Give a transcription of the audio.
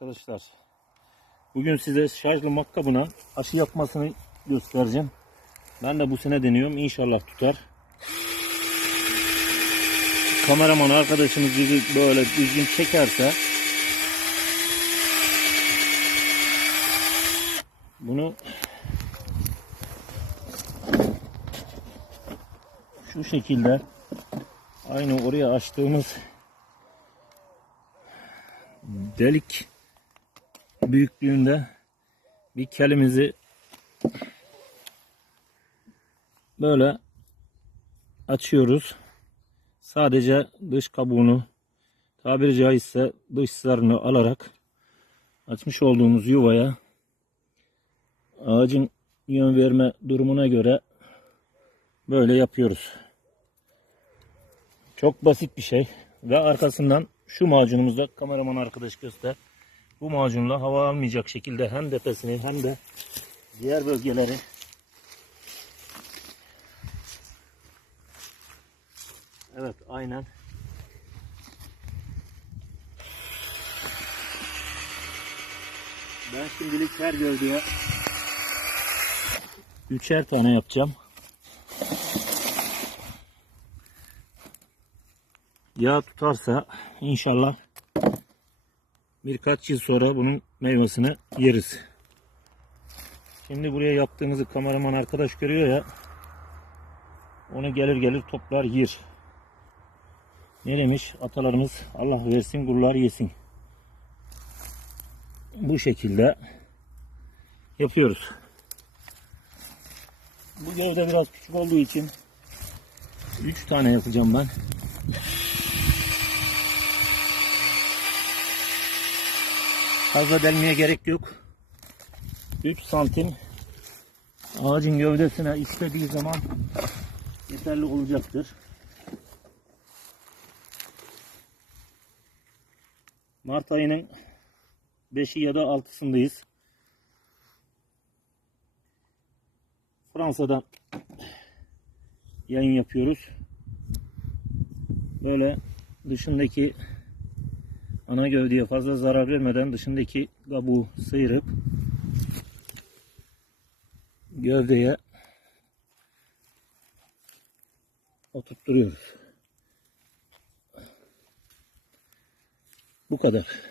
Arkadaşlar bugün size şarjlı makkabına aşı yapmasını göstereceğim. Ben de bu sene deniyorum. İnşallah tutar. Kameraman arkadaşımız bizi böyle düzgün çekerse bunu şu şekilde aynı oraya açtığımız delik büyüklüğünde bir kelimizi böyle açıyoruz. Sadece dış kabuğunu tabiri caizse dışlarını alarak açmış olduğumuz yuvaya ağacın yön verme durumuna göre böyle yapıyoruz. Çok basit bir şey ve arkasından şu macunumuzla kameraman arkadaş göster. Bu macunla hava almayacak şekilde hem tepesini hem de diğer bölgeleri Evet aynen. Ben şimdilik her gövdeye üçer tane yapacağım. Yağ tutarsa inşallah birkaç yıl sonra bunun meyvesini yeriz. Şimdi buraya yaptığımızı kameraman arkadaş görüyor ya. Onu gelir gelir toplar yer. Ne demiş atalarımız Allah versin kullar yesin. Bu şekilde yapıyoruz. Bu gövde biraz küçük olduğu için 3 tane yapacağım ben. Fazla delmeye gerek yok. 3 santim ağacın gövdesine istediği zaman yeterli olacaktır. Mart ayının 5'i ya da 6'sındayız. Fransa'dan yayın yapıyoruz. Böyle dışındaki ana gövdeye fazla zarar vermeden dışındaki kabuğu sıyırıp gövdeye oturtturuyoruz. Bu kadar.